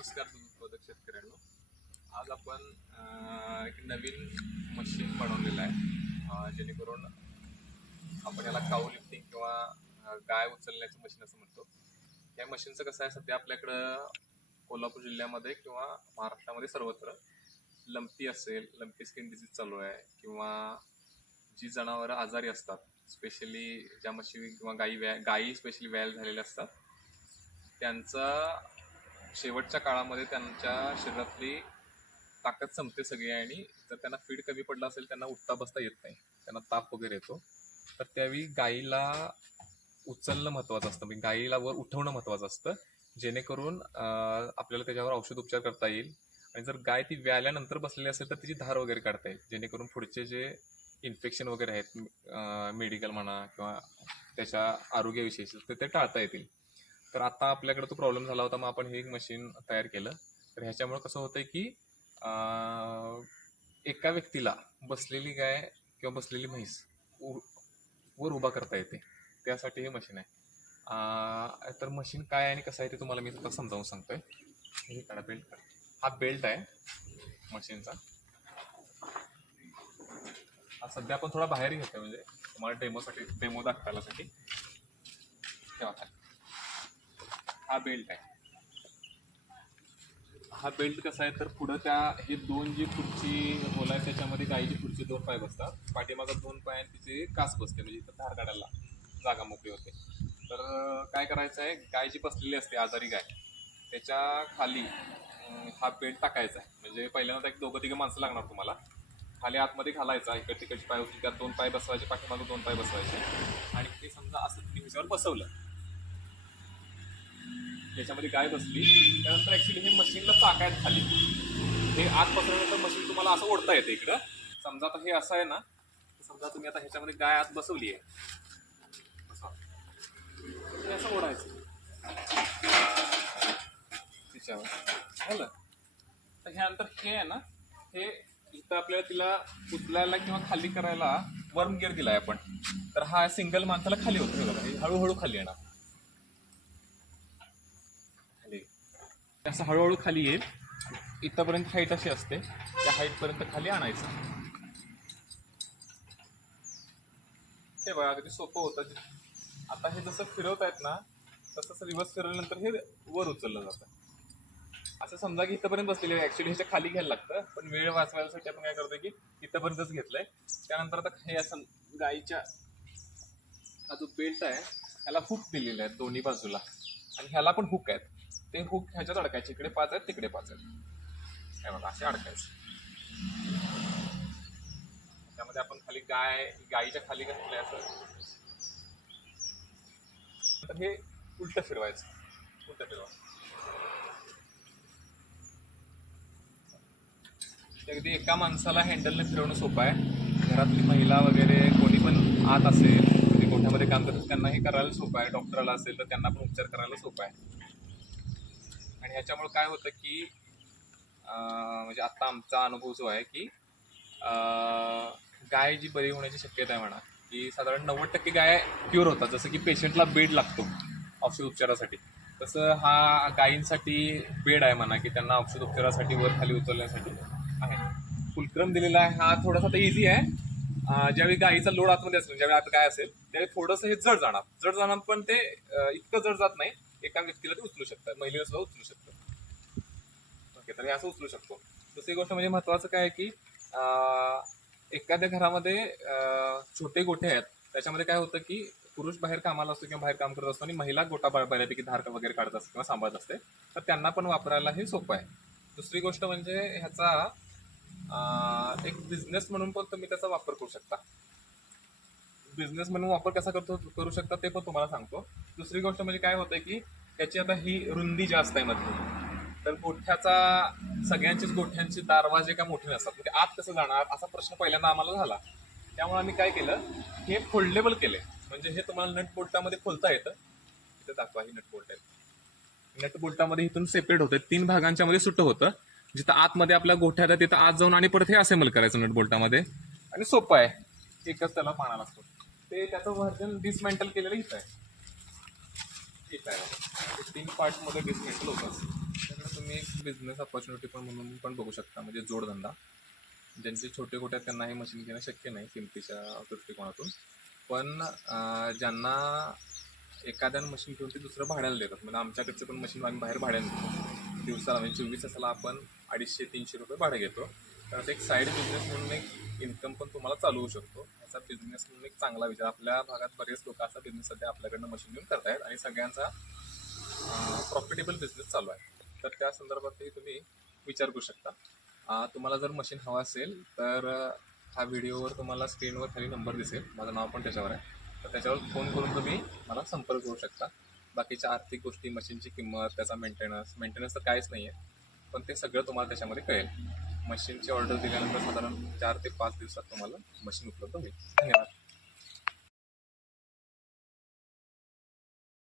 नमस्कार उत्पादक शेतकऱ्यांनो आज आपण एक नवीन मशीन बनवलेलं आहे. जेणेकरून आपण याला काऊ लिफ्टिंग किंवा गाय उचलण्याचं मशीन असं म्हणतो. या मशीनचं कसं आहे सध्या आपल्याकडं कोल्हापूर जिल्ह्यामध्ये किंवा महाराष्ट्रामध्ये सर्वत्र लंपी असेल लंपी स्किन डिसीज चालू आहे किंवा जी जनावरं आजारी असतात स्पेशली ज्या म्हशी किंवा गाई व्या गायी स्पेशली व्याल झालेल्या असतात त्यांचा शेवटच्या काळामध्ये त्यांच्या शरीरातली ताकद संपते सगळी आणि जर त्यांना फीड कमी पडला असेल त्यांना उठता बसता येत नाही. त्यांना ताप वगैरे येतो. तर त्यावेळी गाईला उचलणं महत्त्वाचं असतं. म्हणजे गाईला वर उठवणं महत्त्वाचं असतं. जेणेकरून आपल्याला त्याच्यावर औषध उपचार करता येईल. आणि जर गाय ती व्याल्यानंतर बसलेली असेल तर तिची धार वगैरे काढता येईल. जेणेकरून पुढचे जे इन्फेक्शन वगैरे आहेत मेडिकल म्हणा किंवा त्याच्या आरोग्याविषयीचे तर ते टाळता येतील. तर आता आपल्याकडे तो प्रॉब्लेम झाला होता मग आपण हे एक मशीन तयार केलं. तर ह्याच्यामुळे कसं होतंय की एका व्यक्तीला बसलेली गाय किंवा बसलेली म्हैस वर उभा करता येते. त्यासाठी हे मशीन आहे. तर मशीन काय आहे आणि कसं आहे ते तुम्हाला मी आता समजावून सांगतोय. हे काढा बेल्ट काढा. हा बेल्ट आहे मशीनचा हा सध्या आपण थोडा बाहेर घेतोय म्हणजे तुम्हाला डेमोसाठी डेमो दाखवायलासाठी ठेवा हा बेल्ट आहे. हा बेल्ट कसा आहे? तर पुढं त्या हे दोन जी खुर्ची होल आहे त्याच्यामध्ये गाईची खुर्ची दोन पाय बसतात. पाठीमागं दोन पाय आणि तिचे कास बसते म्हणजे इथं धार काढायला जागा मोकळी होते. तर काय करायचं आहे? गाय जी बसलेली असते आजारी गाय. त्याच्याखाली हा बेल्ट टाकायचा आहे. म्हणजे पहिल्यांदा एक दोघं तिघं माणसं लागणार तुम्हाला. खाली आतमध्ये घालायचा इकड तिकडचे पाय होती त्यात दोन पाय बसवायचे पाठीमागं दोन पाय बसवायचे. आणि ते समजा असं तुम्ही ह्याच्यावर बसवलं त्याच्यामध्ये गाय बसली त्यानंतर ॲक्च्युली हे मशीनला चाक आहेत खाली. हे आत पसरल्यानंतर मशीन तुम्हाला असं ओढता येतं इकडं. समजा आता हे असं आहे ना समजा तुम्ही आता ह्याच्यामध्ये गाय आत बसवली आहे. असं. असं ओढायचं. तिच्यावर. झालं? तर ह्यानंतर हे आहे ना हे इथं आपल्याला तिला उचलायला किंवा खाली करायला वर्म गिअर आहे आपण. तर हा सिंगल माणसाला खाली होतो हे बघा. हे हळूहळू खाली येणार खाली हे असं हळूहळू खाली येईल. इथपर्यंत हाईट अशी असते. त्या हाईट पर्यंत खाली आणायचं. हे बघा अगदी सोपं होतं. आता हे जसं फिरवत आहेत ना तसंच रिव्हर्स फिरवल्यानंतर हे वर उचललं जातं. असं समजा की इथपर्यंत बसलेले ॲक्च्युली ह्याच्या खाली घ्यायला लागतं. पण वेळ वाचवायसाठी आपण काय करतोय की इथंपर्यंतच घेतलंय. त्यानंतर आता हे असं गाईच्या हा जो बेल्ट आहे ह्याला हुक दिलेले आहेत दोन्ही बाजूला. आणि ह्याला पण हुक आहेत. ते हुक ह्याच्यात अडकायचे इकडे पाच आहेत तिकडे पाच आहेत. हे बघा असे अडकायचे. त्यामध्ये आपण खाली गाय गाईच्या खाली घातले असं. तर हे उलट फिरवायचं. उलट फिरवायचं. अगदी एका माणसाला हँडलने फिरवणं सोपं आहे. घरातली महिला वगैरे कोणी पण आत असेल कोठ्यामध्ये गोठ्यामध्ये काम करतात त्यांना हे करायला सोपं आहे. डॉक्टरला असेल तर त्यांना पण उपचार करायला सोपं आहे. आणि ह्याच्यामुळे काय होतं की म्हणजे आता आमचा अनुभव जो आहे की गाय जी बरी होण्याची शक्यता आहे म्हणा की साधारण नव्वद टक्के गाय क्युअर होतात. जसं की पेशंटला बेड लागतो औषध उपचारासाठी. तसं हा गायींसाठी बेड आहे म्हणा की त्यांना औषध उपचारासाठी वर खाली उचलण्यासाठी आहे. फुलक्रम दिलेला आहे. हा थोडासा तर इझी आहे. ज्यावेळी गायीचा लोड आतमध्ये असेल ज्यावेळी आता काय असेल त्यावेळी थोडंसं हे जड जाणार. जड जाणार पण ते इतकं जड जात नाही. एका व्यक्तीला ते उचलू शकतात महिलेला सुद्धा उचलू शकतात. ओके तर हे असं उचलू शकतो. दुसरी गोष्ट म्हणजे महत्वाचं काय आहे की एखाद्या घरामध्ये छोटे गोठे आहेत त्याच्यामध्ये काय होतं की पुरुष बाहेर कामाला असतो किंवा बाहेर काम करत असतो आणि महिला गोटा बऱ्यापैकी धार वगैरे काढत असते किंवा सांभाळत असते तर त्यांना पण वापरायला हे सोपं आहे. दुसरी गोष्ट म्हणजे ह्याचा एक बिझनेस म्हणून पण तुम्ही त्याचा वापर करू शकता. बिझनेस म्हणून वापर कसा करतो करू शकता ते पण तुम्हाला सांगतो. दुसरी गोष्ट म्हणजे काय होतं की त्याची आता ही रुंदी जास्त आहे मधली. तर गोठ्याचा सगळ्यांचीच गोठ्यांचे दारवाजे का मोठे नसतात. म्हणजे आत कसं जाणार असा प्रश्न पहिल्यांदा आम्हाला झाला. त्यामुळे आम्ही काय केलं हे फोल्डेबल केले. म्हणजे हे तुम्हाला नट बोल्टामध्ये खोलता येतं. इथे दाखवा ही नट बोल्ट आहे. नट बोल्टामध्ये इथून सेपरेट होतं तीन भागांच्या मध्ये सुट्ट होतं. जिथं आतमध्ये आपल्या गोठ्या आहे तिथं आत जाऊन आणि परत हे असेंबल करायचं नट बोल्टामध्ये. आणि सोपं आहे. एकच त्याला पाणा लागतो. ते त्याचं व्हर्जन डिसमेंटल केलेलं इथं आहे. इथं आहे. तीन पार्टमध्ये डिसमेंटल होतं त्यामुळे तुम्ही बिझनेस ऑपॉर्च्युनिटी पण म्हणून पण बघू शकता म्हणजे जोडधंदा. ज्यांचे छोटे छोटे आहेत त्यांना हे मशीन घेणं शक्य नाही किमतीच्या दृष्टिकोनातून. पण ज्यांना एखाद्यानं मशीन घेऊन ते दुसरं भाड्याला देतात. म्हणजे आमच्याकडचं पण मशीन आम्ही बाहेर भाड्याने देतो. दिवसाला म्हणजे चोवीस तासाला आपण अडीचशे तीनशे रुपये भाडं घेतो. तर एक साईड बिझनेस म्हणून एक इन्कम पण तुम्हाला चालू होऊ शकतो. असा बिझनेस म्हणून एक चांगला विचार. आपल्या भागात बरेच लोक असा बिझनेस सध्या आपल्याकडनं मशीन घेऊन करतायत आणि सगळ्यांचा प्रॉफिटेबल बिझनेस चालू आहे. तर त्या संदर्भातही तुम्ही विचार करू शकता. तुम्हाला जर मशीन हवं असेल तर हा व्हिडिओवर तुम्हाला स्क्रीनवर खाली नंबर दिसेल. माझं नाव पण त्याच्यावर आहे. तर त्याच्यावर फोन करून तुम्ही मला संपर्क करू शकता. बाकीच्या आर्थिक गोष्टी मशीनची किंमत त्याचा मेंटेनन्स मेंटेनन्स तर काहीच नाही आहे पण ते सगळं तुम्हाला त्याच्यामध्ये कळेल. मशीनची ऑर्डर दिल्यानंतर साधारण चार ते पाच दिवसात तुम्हाला मशीन उपलब्ध होईल. धन्यवाद.